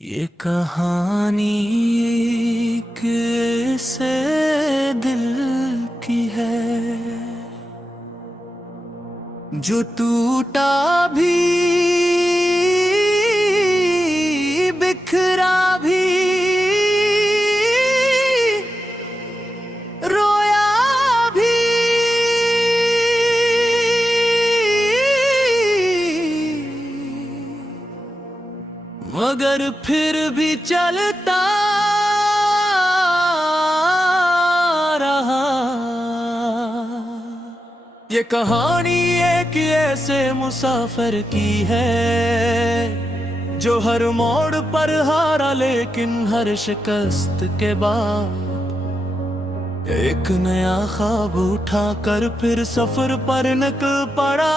ये कहानी किसे दिल की है जो टूटा भी बिखरा भी रोया भी मगर फिर भी चलता रहा। ये कहानी एक ऐसे मुसाफिर की है जो हर मोड़ पर हारा लेकिन हर शिकस्त के बाद एक नया ख्वाब उठाकर फिर सफर पर निकल पड़ा।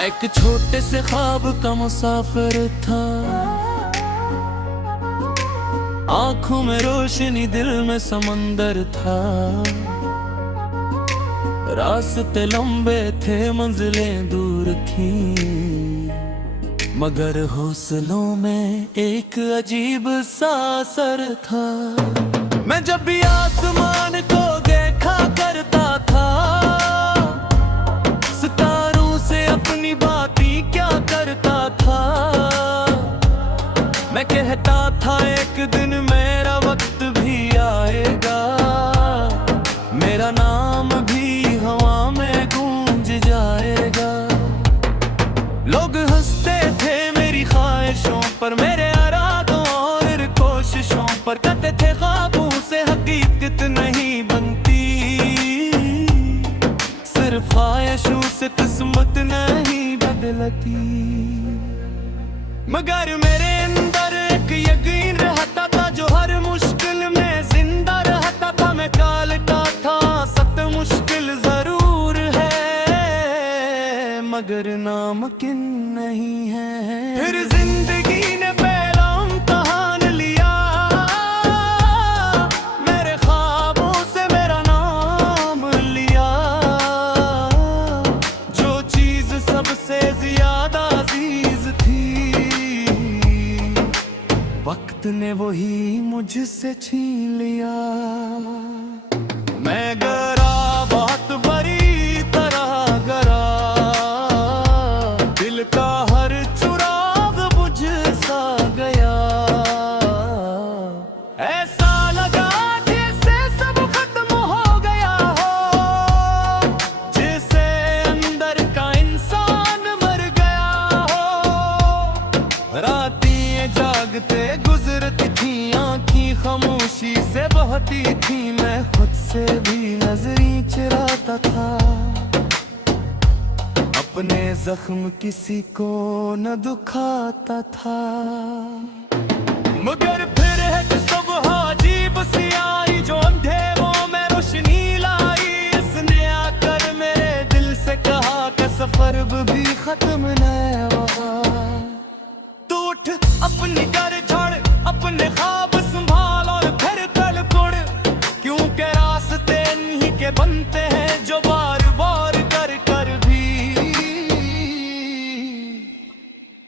एक छोटे से ख्वाब का मुसाफिर था, आंखों में रोशनी दिल में समंदर था। रास्ते लंबे थे मंजिलें दूर थी, मगर हौसलों में एक अजीब सा असर था। मैं जब भी आसमान को देखा करता था, सितारों से अपनी बातें क्या करता था। मैं कहता था एक दिन मेरा वक्त भी आएगा, मेरा नाम भी हवा में गूंज जाएगा। लोग हंसते थे मेरी ख्वाहिशों पर, मेरे इरादों और कोशिशों पर। कहते थे ख्वाबों से हकीकत नहीं बनती, सिर्फ ख्वाहिशों से किस्मत नहीं बदलती। मगर मेरे अंदर एक यकीन रहता था जो हर मुश्किल में जिंदा रहता था। मैं कहता था सख्त मुश्किल जरूर है, मगर नामुमकिन नहीं है। फिर जिंदगी ने पहला इम्तिहान लिया, मेरे ख्वाबों से मेरा नाम लिया। जो चीज सबसे ज्यादा अजीज थी, वक्त ने वही मुझसे छीन लिया। मैं गरा बहुत बड़ी तरह गरा, दिल का हर चुराग बुझ सा गया। ऐसा लगा जैसे सब खत्म हो गया हो, जैसे अंदर का इंसान मर गया हो। रातें जागते गुजरती थी, आँखें खामोशी से बहती थी। मैं खुद से भी नजरें चुराता था, अपने जख्म किसी को न दुखाता था। मगर फिर एक सुबह अजीब सी आई जो अंधेरों में रोशनी लाई। इसने आकर मेरे दिल से कहा कि सफर भी खत्म न हुआ। तू उठ अपनी घर छोड़, अपने ख्वाब संभाल और फिर कल कुड़, क्योंकि रास्ते इन्हीं के बनते हैं जो बार बार कर कर भी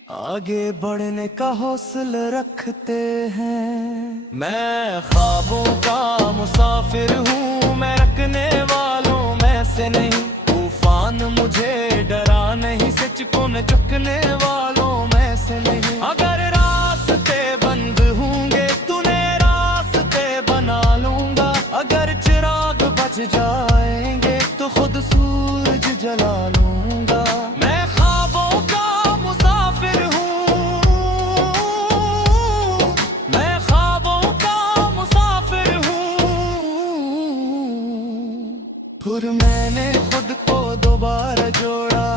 आगे बढ़ने का हौसला रखते हैं। मैं ख्वाबों का मुसाफिर हूँ, मैं रखने वालों में से नहीं। तूफान मुझे डरा नहीं, सच को न झुकने वालों में से नहीं। अगर रास्ते बंद होंगे तूने रास्ते बना लूंगा, अगर चिराग बच जाएंगे तो खुद सूरज जला लूंगा। मैं ख्वाबों का मुसाफिर हूँ, मैं ख्वाबों का मुसाफिर हूँ। फिर मैंने खुद को दोबारा जोड़ा,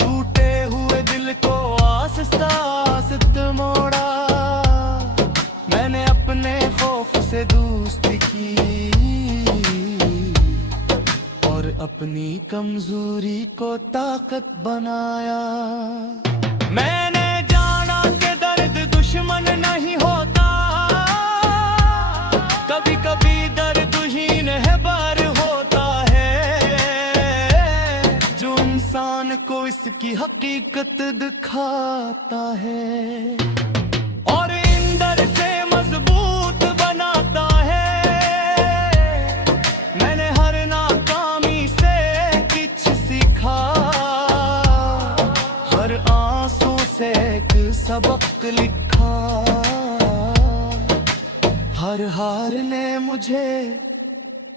टूटे हुए दिल को आहिस्ता आहिस्ता मोड़ा। मैंने अपने खौफ से दोस्ती की और अपनी कमजोरी को ताकत बनाया। मैंने जाना कि दर्द दुश्मन नहीं होता, कभी कभी दर्द ही रहबर होता है। जो इंसान को इसकी हकीकत दिखाता है और अंदर से मजबूत बनाता है। मैंने हर नाकामी से कुछ सीखा, हर आंसू से एक सबक लिखा। हर हार ने मुझे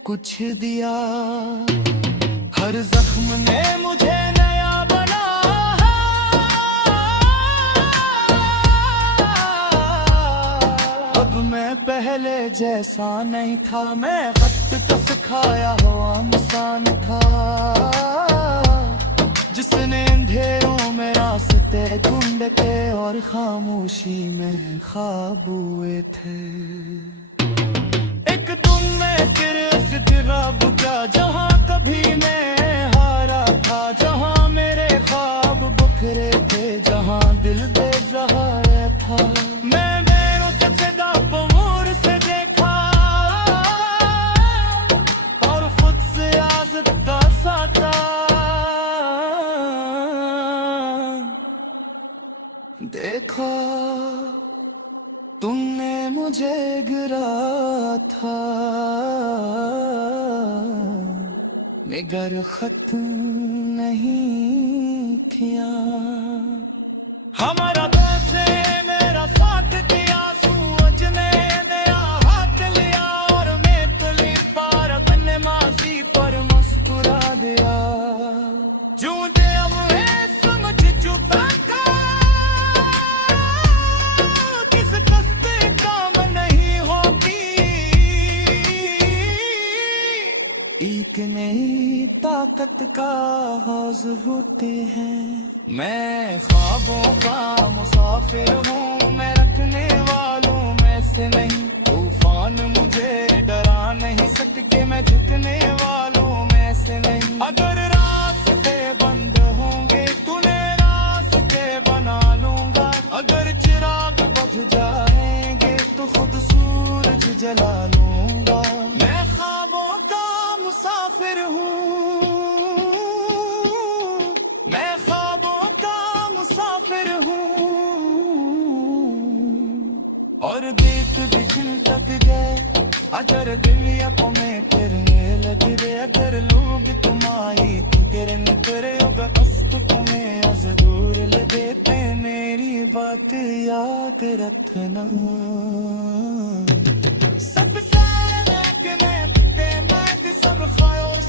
कुछ दिया, हर जख्म ने मुझे नया बना। अब मैं पहले जैसा नहीं था, मैं वक्त का सिखाया हुआ इंसान था, जिसने अंधेरों में रास्ते ढूंढे थे और खामोशी में ख्वाब हुए थे। एक तुम में फिर रब का, जहाँ कभी मैं हारा था, जहाँ मेरे ख्वाब बिखरे थे, जहाँ दिल बेसहारा था। मैंने सजदा पमूर से देखा और खुद से आज़दा साता। देखा तुमने मुझे गिरा था, मगर खत्म नहीं किया। हमारा दोस्त ने मेरा साथ दिया, सूरज ने मेरा हाथ लिया और मैं तुली पार अपने माजी पर मुस्कुरा दिया। झूठे अब है समझ चुका था, किस कस्ते काम नहीं होगी। एक नई ताकत का हौज होते हैं। मैं ख्वाबों का मुसाफिर हूँ, मैं रखने वालों में से नहीं। तूफान मुझे डरा नहीं सकते, मैं झुकने वालों में से नहीं। अगर रास्ते बंद होंगे तूने रास्ते बना लूंगा, अगर चिराग बुझ जाएंगे तो खुद सूरज जला लूंगा। मैं ख्वाबों का मुसाफिर हूँ, मैं ख्वाबों का मुसाफिर हूँ। और बीत बिखिल तक गए अगर दिलिया को मैं तेरे लग गए। अगर लोग तुम आई तो तेरे निकरे होगा अस्त तुम्हें अज दूर लगे ते। मेरी बात याद रखना, सब सारे सब ख्याल